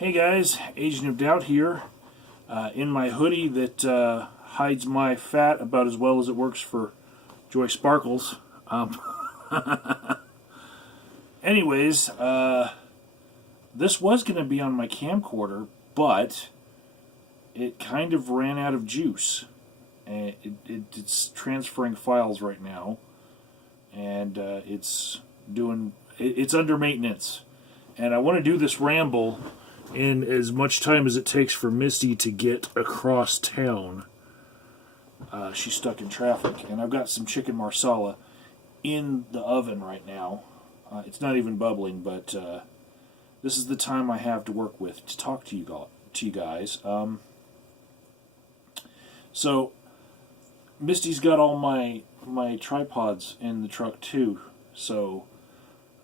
Hey guys, Agent of Doubt here, in my hoodie that hides my fat about as well as it works for Joy Sparkles. Anyways, this was going to be on my camcorder, but it kind of ran out of juice. And it's transferring files right now, and it's under maintenance. And I want to do this ramble in as much time as it takes for Misty to get across town. She's stuck in traffic, and I've got some chicken marsala in the oven right now. It's not even bubbling, but this is the time I have to work with to talk to you guys. So Misty's got all my tripods in the truck too, so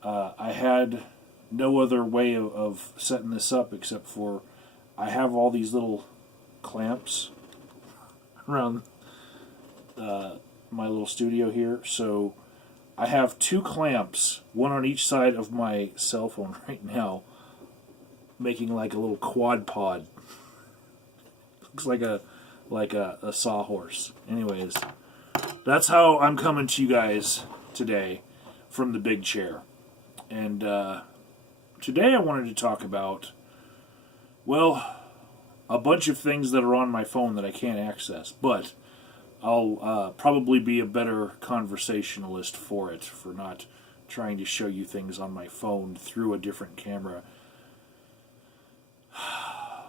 I had no other way of setting this up except for I have all these little clamps around my little studio here. So I have two clamps, one on each side of my cell phone right now, making like a little quad pod. Looks like a sawhorse. Anyways, that's how I'm coming to you guys today from the big chair. And today I wanted to talk about, well, a bunch of things that are on my phone that I can't access, but I'll probably be a better conversationalist for it, for not trying to show you things on my phone through a different camera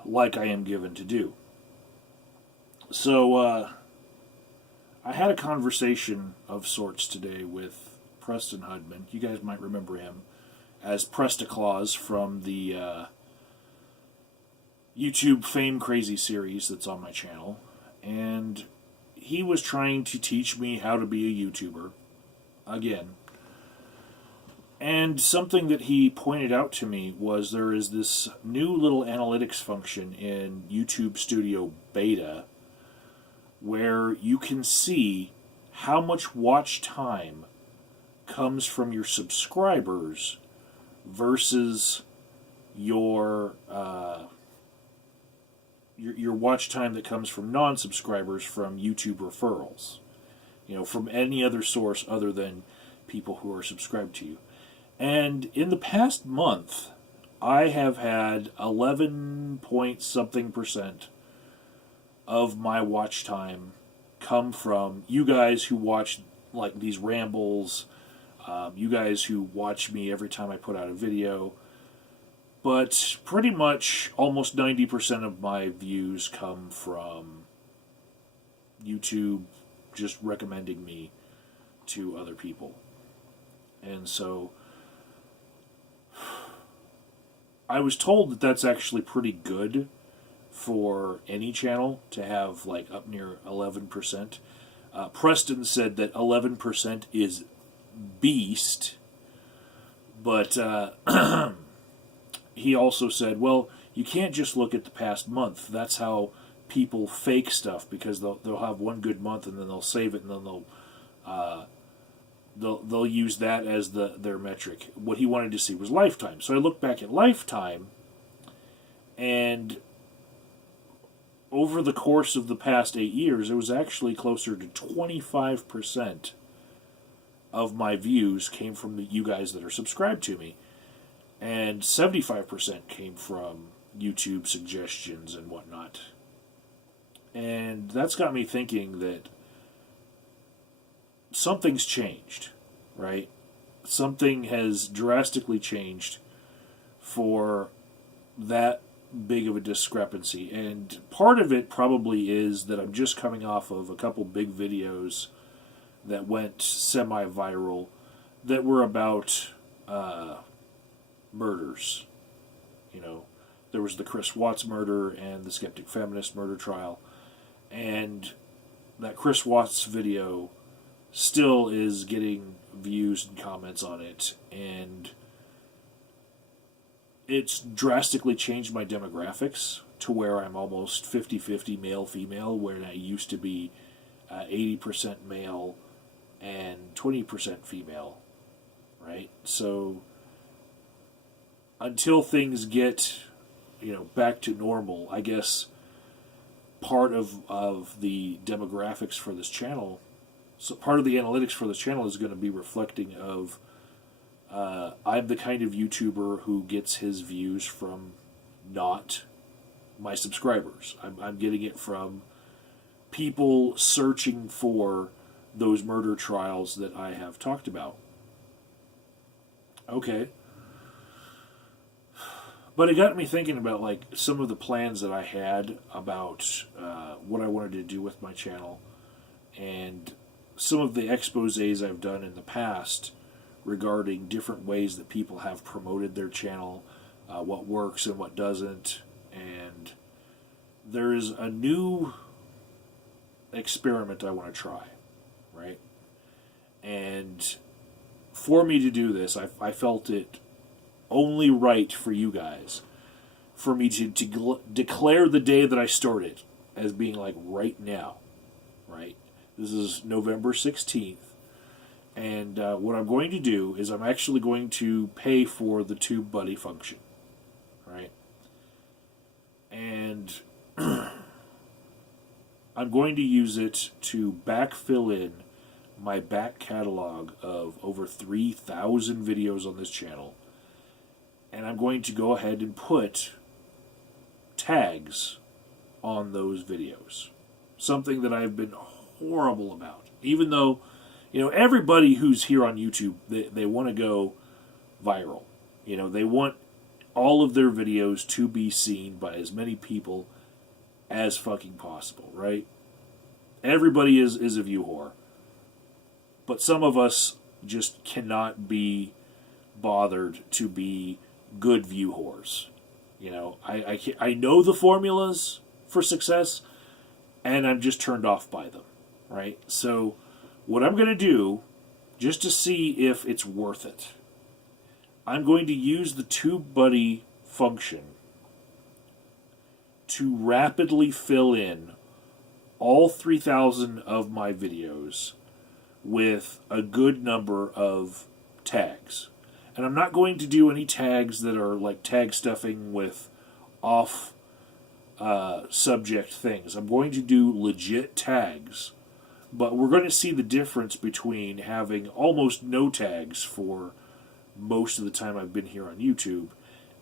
like I am given to do. So, I had a conversation of sorts today with Preston Hudman. You guys might remember him as Prestaclaus from the YouTube Fame Crazy series that's on my channel. And he was trying to teach me how to be a YouTuber, again. And something that he pointed out to me was there is this new little analytics function in YouTube Studio Beta where you can see how much watch time comes from your subscribers versus your watch time that comes from non-subscribers from YouTube referrals. You know, from any other source other than people who are subscribed to you. And in the past month, I have had 11 point something % of my watch time come from you guys who watch like these rambles, you guys who watch me every time I put out a video. But pretty much almost 90% of my views come from YouTube just recommending me to other people. And so I was told that that's actually pretty good for any channel to have like up near 11%. Preston said that 11% is beast, but he also said, well, you can't just look at the past month. That's how people fake stuff, because they'll have one good month and then they'll save it and then they'll use that as their metric. What he wanted to see was lifetime. So I looked back at lifetime, and over the course of the past 8 years, it was actually closer to 25% of my views came from you guys that are subscribed to me. And 75% came from YouTube suggestions and whatnot. And that's got me thinking that something's changed, right? Something has drastically changed for that big of a discrepancy. And part of it probably is that I'm just coming off of a couple big videos that went semi-viral that were about murders. You know, there was the Chris Watts murder and the Skeptic Feminist murder trial. And that Chris Watts video still is getting views and comments on it. And it's drastically changed my demographics to where I'm almost 50-50 male-female, where I used to be 80% male and 20% female, right? So until things get back to normal, I guess part of the demographics for this channel, so part of the analytics for this channel is going to be reflecting of I'm the kind of YouTuber who gets his views from not my subscribers. I'm getting it from people searching for those murder trials that I have talked about. Okay. But it got me thinking about like some of the plans that I had about what I wanted to do with my channel, and some of the exposés I've done in the past regarding different ways that people have promoted their channel, what works and what doesn't. And there is a new experiment I want to try, right? And for me to do this, I felt it only right for you guys, for me to declare the day that I started as being like right now, right? This is November 16th. And what I'm going to do is I'm actually going to pay for the TubeBuddy function, right? And I'm going to use it to backfill in my back catalog of over 3,000 videos on this channel. And I'm going to go ahead and put tags on those videos. Something that I've been horrible about. Even though, everybody who's here on YouTube, they want to go viral. They want all of their videos to be seen by as many people as fucking possible, right? Everybody is a view whore. But some of us just cannot be bothered to be good view whores. I know the formulas for success, and I'm just turned off by them, right? So what I'm going to do, just to see if it's worth it, I'm going to use the TubeBuddy function to rapidly fill in all 3,000 of my videos with a good number of tags. And I'm not going to do any tags that are like tag stuffing with off subject things. I'm going to do legit tags. But we're going to see the difference between having almost no tags for most of the time I've been here on YouTube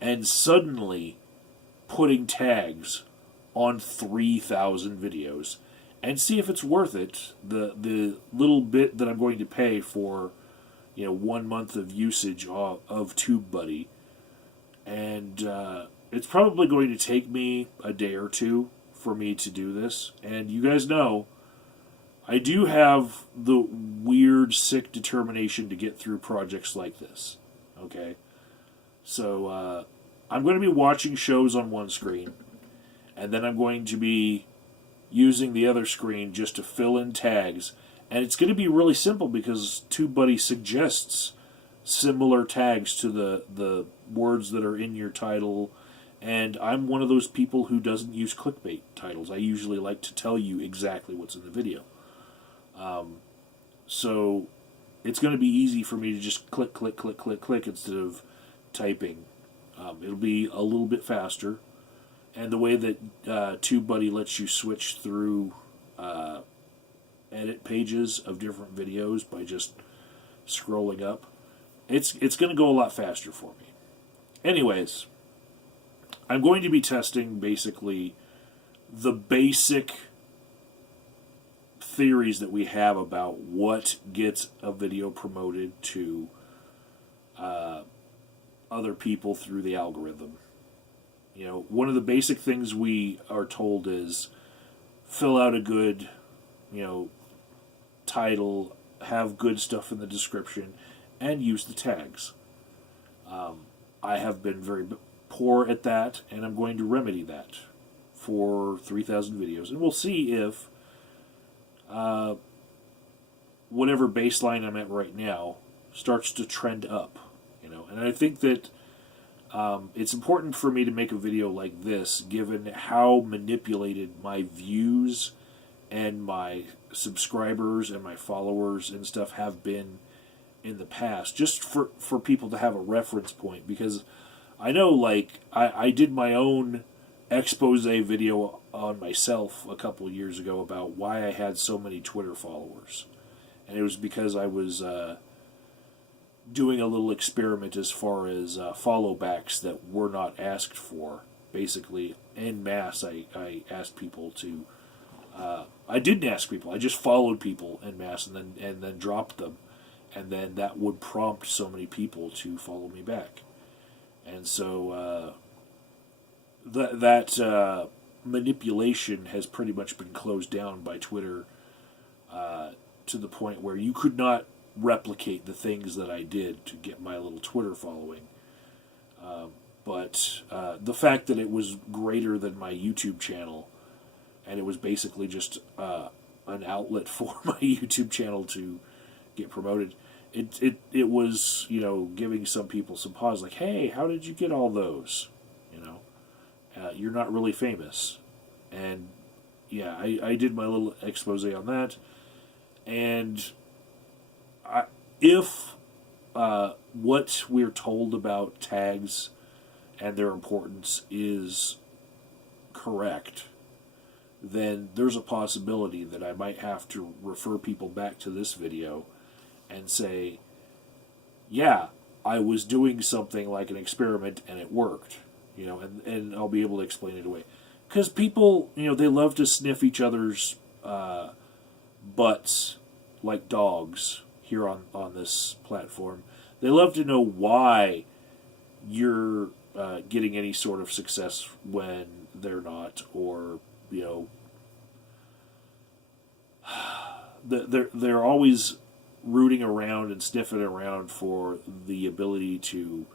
and suddenly putting tags on 3,000 videos, and see if it's worth it, the little bit that I'm going to pay for 1 month of usage of TubeBuddy. And it's probably going to take me a day or two for me to do this. And you guys know, I do have the weird, sick determination to get through projects like this. Okay? So, I'm going to be watching shows on one screen, and then I'm going to be using the other screen just to fill in tags. And it's going to be really simple because TubeBuddy suggests similar tags to the words that are in your title. And I'm one of those people who doesn't use clickbait titles. I usually like to tell you exactly what's in the video. So it's going to be easy for me to just click, click, click, click, click instead of typing. It'll be a little bit faster. And the way that TubeBuddy lets you switch through edit pages of different videos by just scrolling up, it's going to go a lot faster for me. Anyways, I'm going to be testing basically the basic theories that we have about what gets a video promoted to other people through the algorithm. One of the basic things we are told is fill out a good, title, have good stuff in the description, and use the tags. I have been very poor at that, and I'm going to remedy that for 3,000 videos. And we'll see if whatever baseline I'm at right now starts to trend up. And I think that it's important for me to make a video like this, given how manipulated my views and my subscribers and my followers and stuff have been in the past, just for people to have a reference point, because I know, like, I did my own expose video on myself a couple years ago about why I had so many Twitter followers. And it was because I was doing a little experiment as far as follow backs that were not asked for. Basically, en masse, I asked people to. I didn't ask people. I just followed people en masse and then dropped them, and then that would prompt so many people to follow me back. And so that manipulation has pretty much been closed down by Twitter to the point where you could not replicate the things that I did to get my little Twitter following. But the fact that it was greater than my YouTube channel, and it was basically just an outlet for my YouTube channel to get promoted, it was, giving some people some pause, like, hey, how did you get all those? You're not really famous. And yeah, I did my little expose on that. And if what we're told about tags and their importance is correct, then there's a possibility that I might have to refer people back to this video and say, yeah, I was doing something like an experiment and it worked, and I'll be able to explain it away. Because people, they love to sniff each other's butts like dogs here on this platform. They love to know why you're getting any sort of success when they're not, or they're always rooting around and sniffing around for the ability to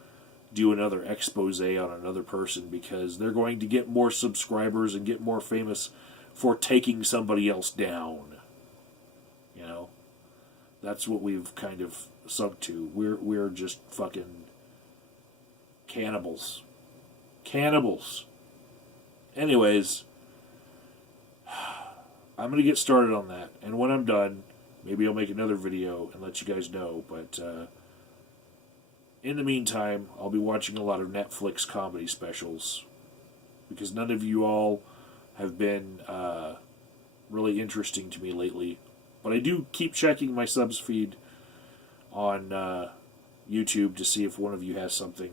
do another expose on another person because they're going to get more subscribers and get more famous for taking somebody else down. That's what we've kind of sunk to. We're just fucking cannibals. Cannibals. Anyways, I'm going to get started on that. And when I'm done, maybe I'll make another video and let you guys know. But in the meantime, I'll be watching a lot of Netflix comedy specials because none of you all have been really interesting to me lately. But I do keep checking my subs feed on YouTube to see if one of you has something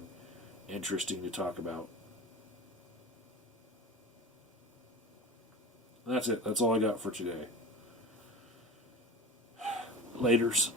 interesting to talk about. That's it. That's all I got for today. Laters.